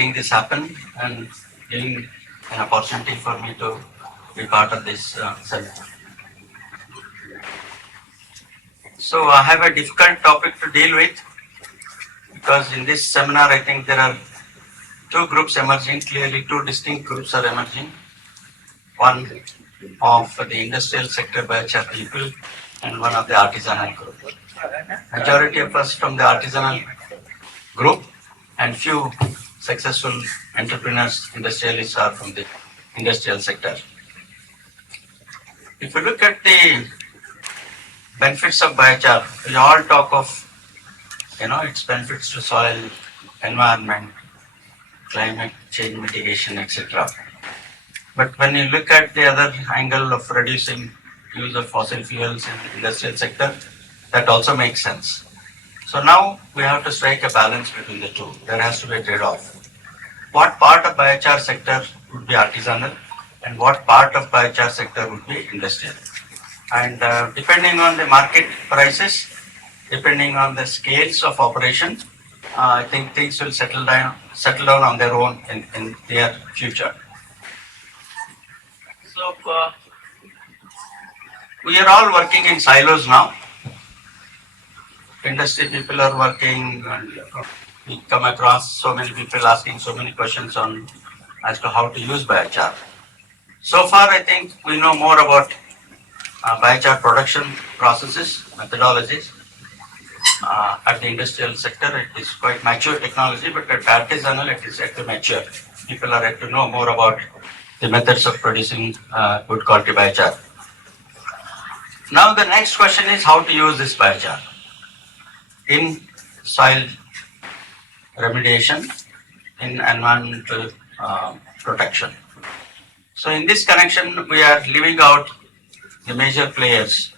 making this happen and giving an opportunity for me to be part of this seminar. So I have a difficult topic to deal with because in this seminar I think there are two groups emerging, clearly two distinct groups are emerging. One of the industrial sector biochar people and one of the artisanal group. Majority of us from the artisanal group and few successful entrepreneurs, industrialists are from the industrial sector. If you look at the benefits of biochar, we all talk of, its benefits to soil, environment, climate change mitigation, etc. But when you look at the other angle of reducing use of fossil fuels in the industrial sector, that also makes sense. So now we have to strike a balance between the two. There has to be a trade-off. What part of biochar sector would be artisanal and what part of biochar sector would be industrial? And depending on the market prices, depending on the scales of operation, I think things will settle down on their own in their future. So we are all working in silos now. Industry people are working, and we come across so many people asking so many questions as to how to use biochar. So far, I think we know more about biochar production processes, methodologies. At the industrial sector, it is quite mature technology, but at artisanal, it is yet to mature. People are yet to know more about the methods of producing good quality biochar. Now, the next question is how to use this biochar in soil remediation, in environmental protection. So in this connection, we are leaving out the major players.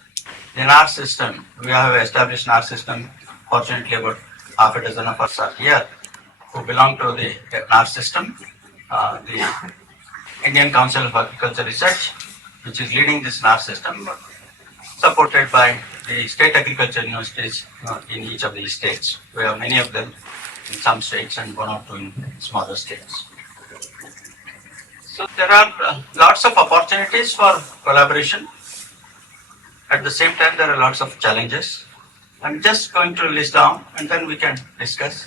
In our system, we have established in our system, fortunately about half a dozen of us are here who belong to the NAR system, the Indian Council of Agriculture Research, which is leading this NAR system, supported by the state agriculture universities in each of these states. We have many of them in some states and one or two in smaller states. So there are lots of opportunities for collaboration. At the same time, there are lots of challenges. I'm just going to list down and then we can discuss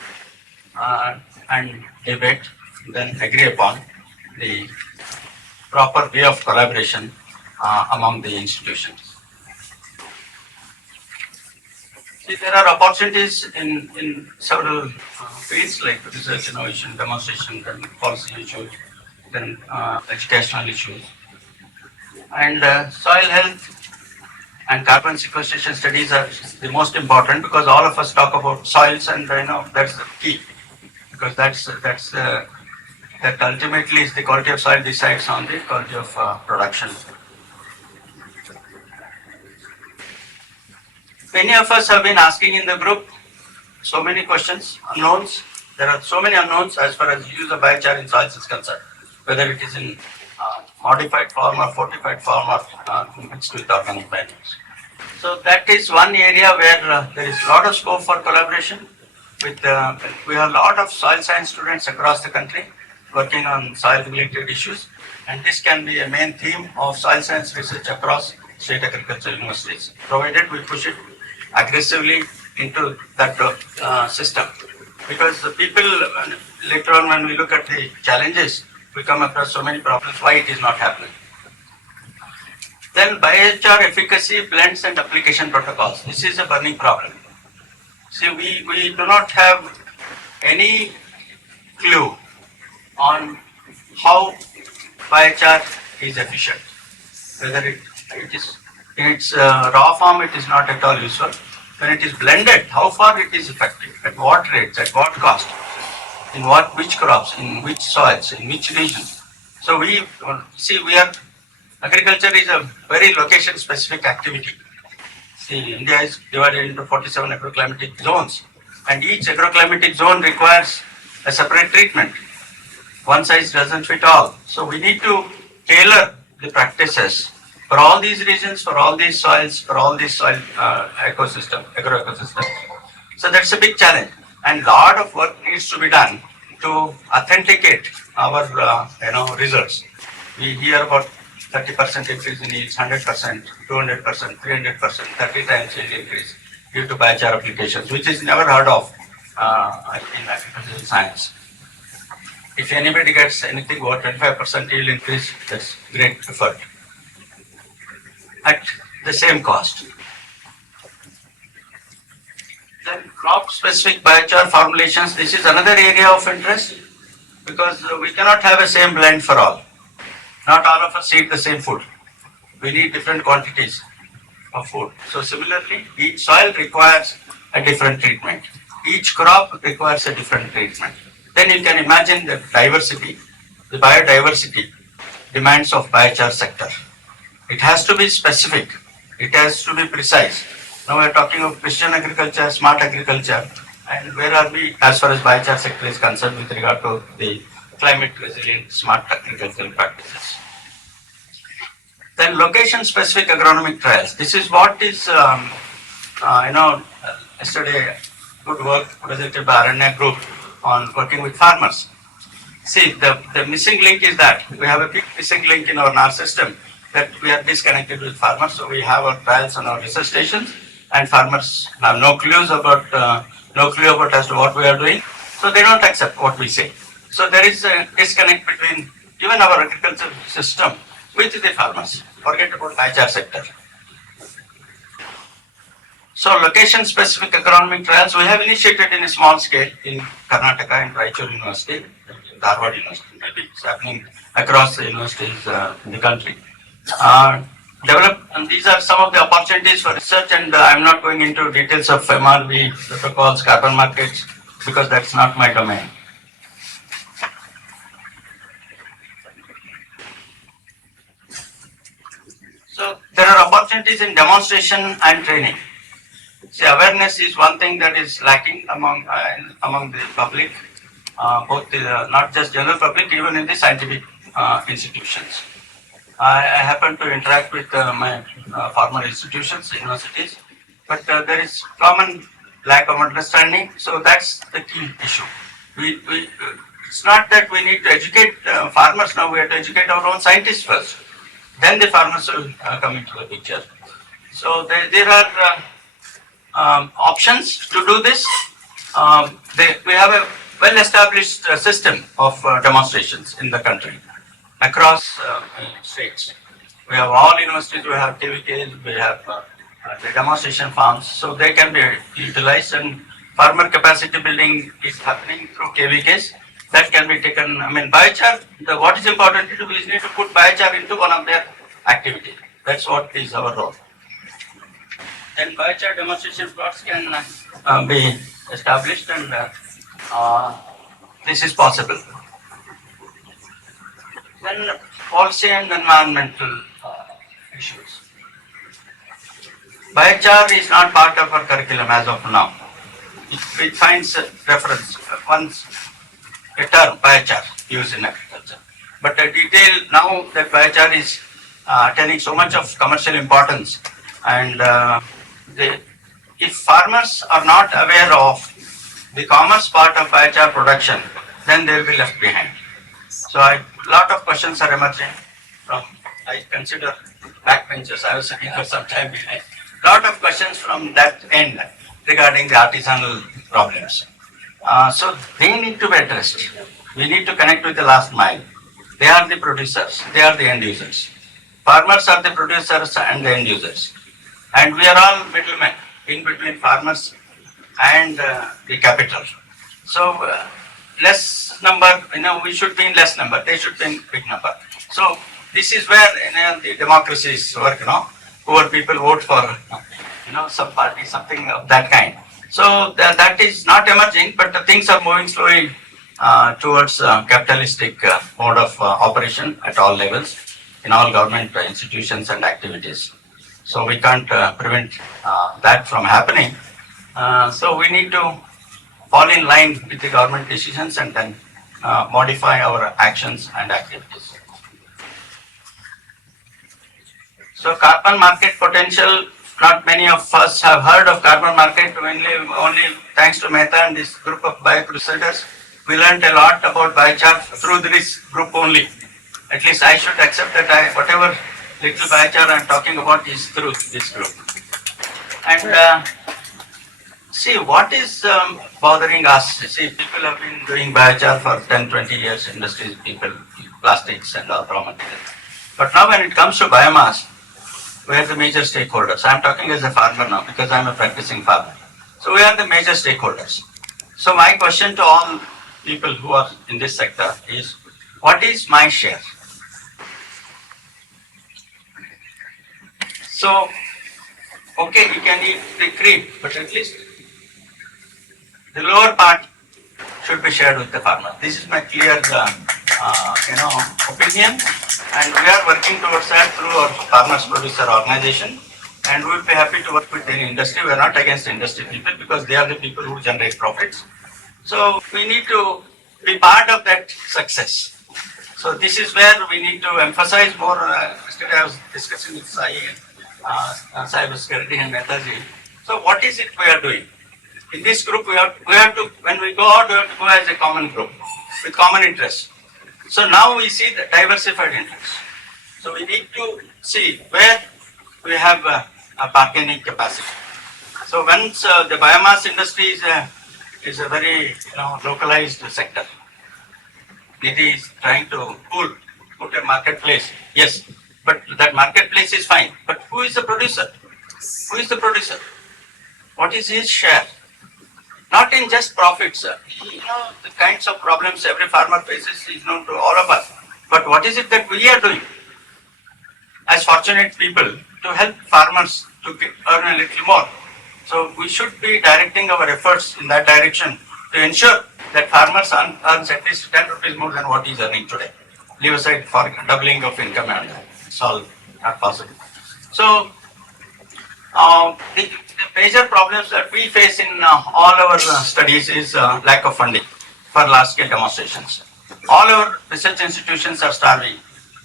and debate, then agree upon the proper way of collaboration among the institutions. See, there are opportunities in several fields like research, innovation, demonstration, then policy issues, then educational issues. And soil health and carbon sequestration studies are the most important because all of us talk about soils and that's the key because that ultimately is the quality of soil decides on the quality of production. Many of us have been asking in the group so many questions, unknowns. There are so many unknowns as far as use of biochar in soils is concerned, whether it is in modified form or fortified form or mixed with organic matters. So that is one area where there is a lot of scope for collaboration. We have a lot of soil science students across the country working on soil-related issues, and this can be a main theme of soil science research across state agriculture universities, provided we push it aggressively into that system. Because the people, later on when we look at the challenges, we come across so many problems, why it is not happening. Then biochar efficacy, blends and application protocols. This is a burning problem. See, we do not have any clue on how biochar is efficient. Whether it is in its raw form, it is not at all useful. When it is blended, how far it is effective, at what rates, at what cost, in which crops, in which soils, in which region. So agriculture is a very location-specific activity. See, India is divided into 47 agroclimatic zones, and each agroclimatic zone requires a separate treatment. One size doesn't fit all. So we need to tailor the practices for all these regions, for all these soils, for all these soil agroecosystems. So that's a big challenge, and lot of work needs to be done to authenticate our results. We hear about 30% increase in yields, 100%, 200%, 300%, 30 times yield increase due to biochar applications, which is never heard of in agricultural science. If anybody gets anything over 25% yield increase, that's great effort at the same cost. Then crop-specific biochar formulations, this is another area of interest because we cannot have a same blend for all. Not all of us eat the same food. We need different quantities of food. So similarly, each soil requires a different treatment. Each crop requires a different treatment. Then you can imagine the diversity, the biodiversity demands of biochar sector. It has to be specific. It has to be precise. Now we are talking of precision agriculture, smart agriculture, and where are we as far as biochar sector is concerned with regard to the climate resilient smart agricultural practices. Then location specific agronomic trials. This is what is, yesterday good work presented by Aranya Group on working with farmers. See, the missing link is that we have a big missing link in our NAR system that we are disconnected with farmers. So we have our trials on our research stations, and farmers have no clue about as to what we are doing. So they don't accept what we say. So there is a disconnect between even our agricultural system with the farmers. Forget about biochar sector. So location-specific agronomic trials we have initiated in a small scale in Karnataka in Raichur University, Dharwad University. Maybe it's happening across the universities in the country. And these are some of the opportunities for research, and I'm not going into details of MRV protocols, carbon markets, because that's not my domain. So there are opportunities in demonstration and training. See, awareness is one thing that is lacking among the public, both not just general public, even in the scientific institutions. I happen to interact with my former institutions, universities, but there is common lack of understanding. So that's the key issue. It's not that we need to educate farmers now. We have to educate our own scientists first. Then the farmers will come into the picture. So there are options to do this. We have a well-established system of demonstrations in the country across states. We have all universities, we have KVKs, we have the demonstration farms, so they can be utilized, and farmer capacity building is happening through KVKs. That can be taken. I mean, biochar, what is important to do is need to put biochar into one of their activities. That's what is our role. Then biochar demonstration plots can be established, and this is possible. Then policy and environmental issues. Biochar is not part of our curriculum as of now. It finds reference once a term biochar used in agriculture. But the detail now that biochar is attaining so much of commercial importance, and if farmers are not aware of the commerce part of biochar production, then they will be left behind. So a lot of questions are emerging from, I consider backbenchers, I was sitting for some time behind. Lot of questions from that end regarding the artisanal problems. So they need to be addressed. We need to connect with the last mile. They are the producers, they are the end users. Farmers are the producers and the end users. And we are all middlemen in between farmers and the capital. So less number, we should be in less number, they should be in big number. So this is where the democracies work, poor people vote for some party, something of that kind. So that is not emerging, but the things are moving slowly towards capitalistic mode of operation at all levels, in all government institutions and activities. So we can't prevent that from happening. So we need to fall in line with the government decisions and then modify our actions and activities. So carbon market potential, not many of us have heard of carbon market, only thanks to Mehta and this group of bioprocessors. we learned a lot about biochar through this group only. At least I should accept that whatever little biochar I'm talking about is through this group. And see, what is bothering us? See, people have been doing biochar for 10, 20 years, industries, people, plastics and all raw materials. But now when it comes to biomass, we are the major stakeholders. I'm talking as a farmer now because I'm a practicing farmer. So we are the major stakeholders. So my question to all people who are in this sector is, what is my share? So, okay, you can eat the cream, but at least the lower part should be shared with the farmer. This is my clear, opinion, and we are working towards that through our farmers producer organization. And we will be happy to work with any industry. We are not against industry people because they are the people who generate profits. So we need to be part of that success. So this is where we need to emphasize more. Yesterday I was discussing with Sai, cyber security and Netaji. So what is it we are doing? In this group, we have to, when we go out, we have to go as a common group with common interests. So now we see the diversified interests. So we need to see where we have a bargaining capacity. So once the biomass industry is a very localized sector. Nidhi is trying to put a marketplace. Yes, but that marketplace is fine. But who is the producer? Who is the producer? What is his share? Not in just profits. The kinds of problems every farmer faces is known to all of us. But what is it that we are doing as fortunate people to help farmers to earn a little more? So we should be directing our efforts in that direction to ensure that farmers earns at least 10 rupees more than what he is earning today. Leave aside for doubling of income, and it's all not possible. So the major problems that we face in all our studies is lack of funding for large-scale demonstrations. All our research institutions are starving.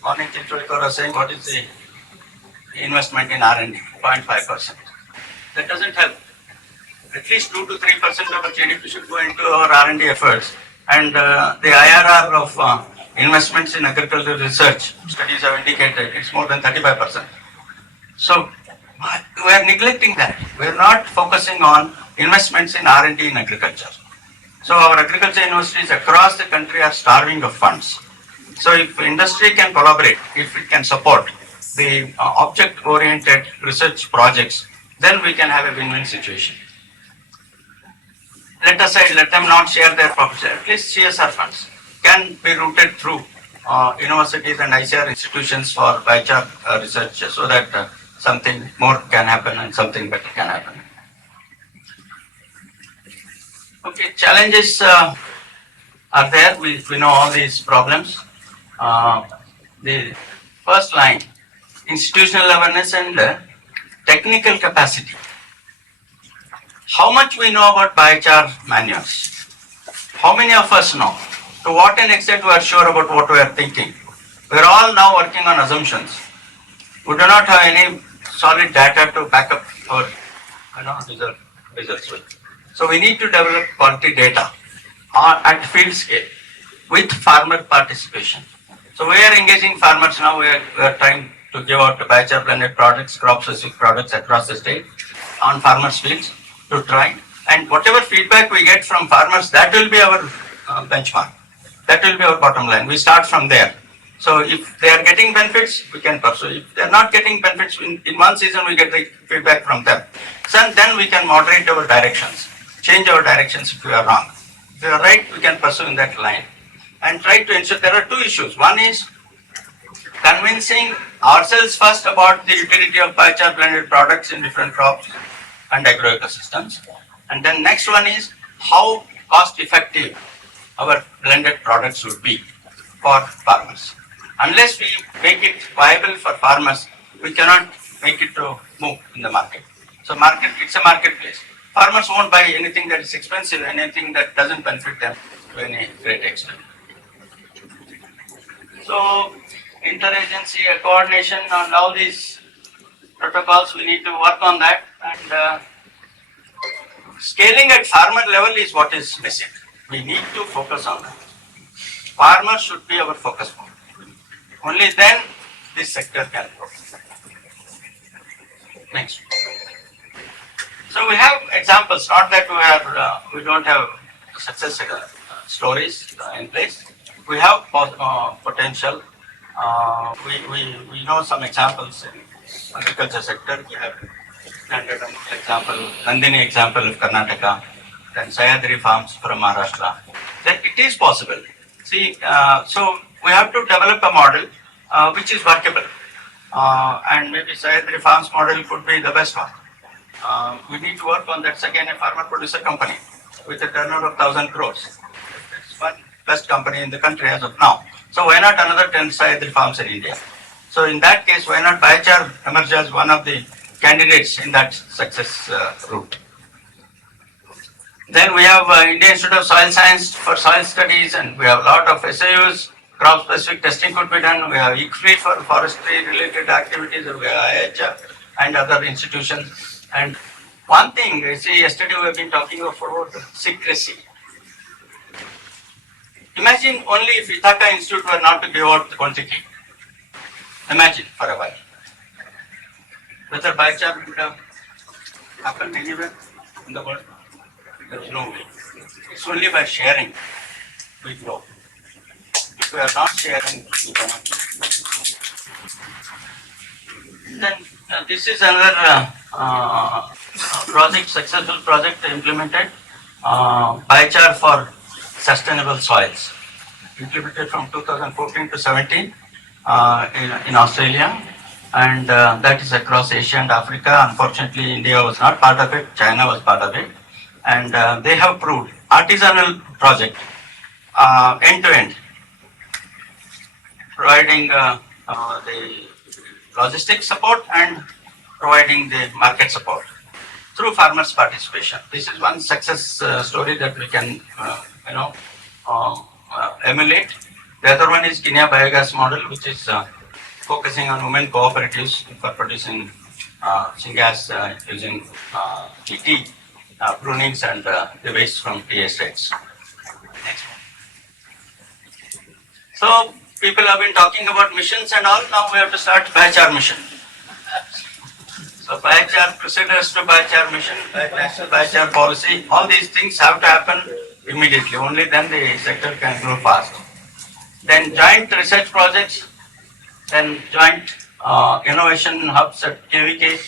Morning, Chitradkar was saying, what is the investment in R&D? 0.5%. That doesn't help. At least 2 to 3% of our GDP should go into our R&D efforts. And the IRR of investments in agricultural research, studies have indicated it's more than 35%. So we are neglecting that. We are not focusing on investments in R&D in agriculture. So our agriculture universities across the country are starving of funds. So if industry can collaborate, if it can support the object-oriented research projects, then we can have a win-win situation. Let them not share their profits. At least CSR funds can be routed through universities and ICR institutions for biochar research, so that something more can happen and something better can happen. Okay, challenges are there. We know all these problems. The first line, institutional awareness and technical capacity. How much we know about biochar manures? How many of us know? To what an extent we are sure about what we are thinking? We are all now working on assumptions. We do not have any solid data to back up our results with. So we need to develop quality data at field scale with farmer participation. So we are engaging farmers now. We are trying to give out biochar blended products, crop specific products across the state on farmers' fields to try. And whatever feedback we get from farmers, that will be our benchmark. That will be our bottom line. We start from there. So if they are getting benefits, we can pursue. If they are not getting benefits, in one season we get the feedback from them. So then we can moderate our directions, change our directions if we are wrong. If we are right, we can pursue in that line. And try to ensure there are two issues. One is convincing ourselves first about the utility of biochar blended products in different crops and agroecosystems. And then next one is how cost effective our blended products would be for farmers. Unless we make it viable for farmers, we cannot make it to move in the market. So it's a marketplace. Farmers won't buy anything that is expensive, anything that doesn't benefit them to any great extent. So interagency, coordination on all these protocols, we need to work on that. And scaling at farmer level is what is missing. We need to focus on that. Farmers should be our focus point. Only then this sector can grow. Next. So we have examples, not that we don't have success stories in place. We have potential. We know some examples in agriculture sector. We have standard example, Nandini example of Karnataka, then Sayadri farms from Maharashtra. Then it is possible. See, so we have to develop a model which is workable. And maybe Sayadri farms model could be the best one. We need to work on that. Again, a farmer producer company with a turnover of 1,000 crores. It's one best company in the country as of now. So why not another 10 Sayadri farms in India? So in that case, why not Biochar emerge as one of the candidates in that success route? Then we have Indian Institute of Soil Science for soil studies, and we have a lot of SAUs. Crop specific testing could be done. We have ICFRI for forestry related activities. We have IHR and other institutions. And one thing, you see, yesterday we have been talking about secrecy. Imagine only if Ithaca Institute were not to give out the quantity. Imagine for a while. Whether Biochar would have happened anywhere in the world? There is no way. It's only by sharing we grow. If we are not sharing, we cannot. Then this is another project, successful project implemented. Biochar for sustainable soils, implemented from 2014 to 17 in Australia, and that is across Asia and Africa. Unfortunately, India was not part of it. China was part of it, and they have proved artisanal project, end to end, providing the logistics support and providing the market support through farmers' participation. This is one success story that we can, emulate. The other one is Kenya biogas model, which is focusing on women cooperatives for producing syngas using tea prunings and the waste from tea estates. Next one. So people have been talking about missions and all. Now we have to start Biochar mission. So Biochar procedures to Biochar mission, national Biochar policy, all these things have to happen immediately. Only then the sector can grow fast. Then joint research projects, then joint innovation hubs at KVK,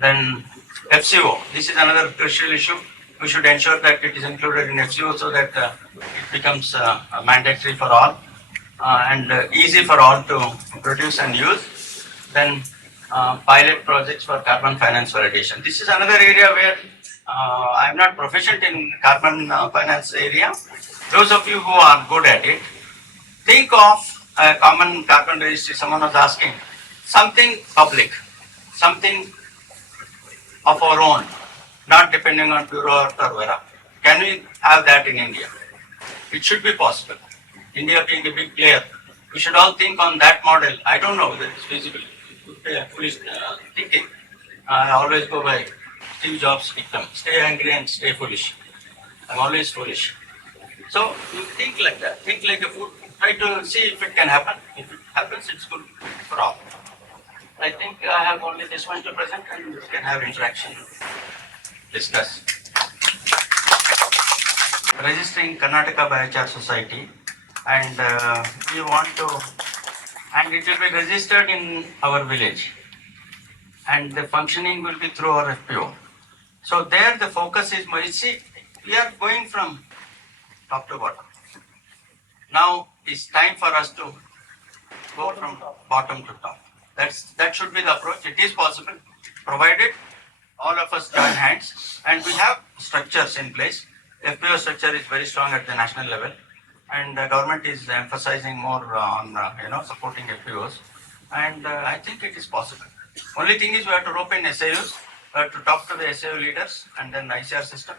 then FCO. This is another crucial issue. We should ensure that it is included in FCO so that it becomes mandatory for all and easy for all to produce and use. Then pilot projects for carbon finance validation. This is another area where I am not proficient in carbon finance area. Those of you who are good at it, think of a common carbon registry. Someone was asking, something public, something of our own, not depending on Bureau or Vera. Can we have that in India? It should be possible. India being a big player, we should all think on that model. I don't know whether it's feasible. Foolish thinking. I always go by Steve Jobs' dictum: stay angry and stay foolish. I'm always foolish. So you think like that. Think like a fool. Try to see if it can happen. If it happens, it's good for all. I think I have only this one to present, and we can have interaction, discuss. Registering Karnataka Biochar Society, and we want to, and it will be registered in our village, and the functioning will be through our FPO. So there the focus is more. See, we are going from top to bottom. Now it's time for us to go from bottom to top. That should be the approach. It is possible, provided all of us join hands, and we have structures in place. FPO structure is very strong at the national level, and the government is emphasizing more on supporting FPOs, and I think it is possible. Only thing is we have to rope in SAUs, we have to talk to the SAU leaders, and then ICR system,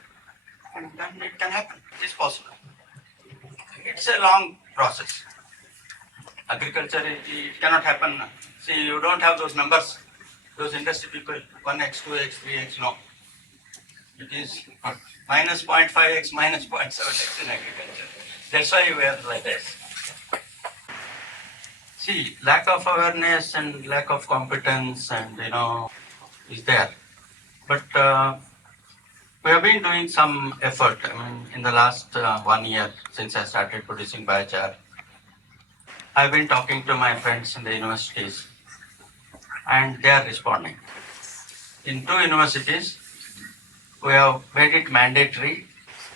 and then it can happen. It is possible. It's a long process. Agriculture, it cannot happen. See, you don't have those numbers, those industry people, 1x, 2x, 3x, no. It is minus 0.5x, minus 0.7x in agriculture. That's why we are like this. See, lack of awareness and lack of competence and, is there. But we have been doing some effort. I mean, in the last 1 year since I started producing biochar, I've been talking to my friends in the universities and they are responding. In 2 universities, we have made it mandatory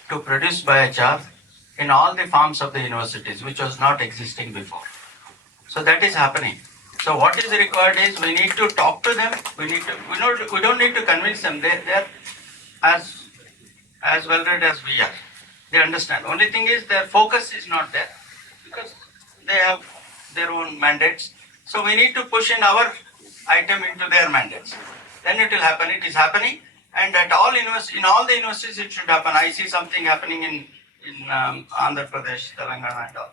to produce biochar in all the farms of the universities, which was not existing before. So that is happening. So what is required is we need to talk to them. We don't need to convince them. They're as well read as we are. They understand. Only thing is their focus is not there because they have their own mandates. So we need to push in our item into their mandates. Then it will happen. It is happening, and at all in all the universities it should happen. I see something happening in Andhra Pradesh, Telangana, and all,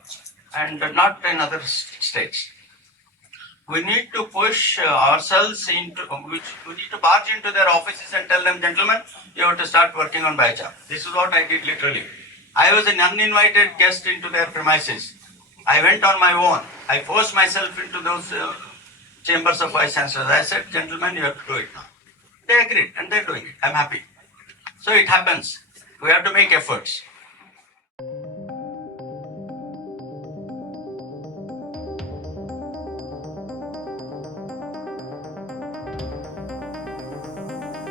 and not in other states. We need to push ourselves into which we need to barge into their offices and tell them, gentlemen, you have to start working on biochar. This is what I did literally. I was an uninvited guest into their premises. I went on my own. I forced myself into those chambers of vice chancellors. I said, gentlemen, you have to do it now. They agreed and they're doing it. I'm happy. So it happens. We have to make efforts.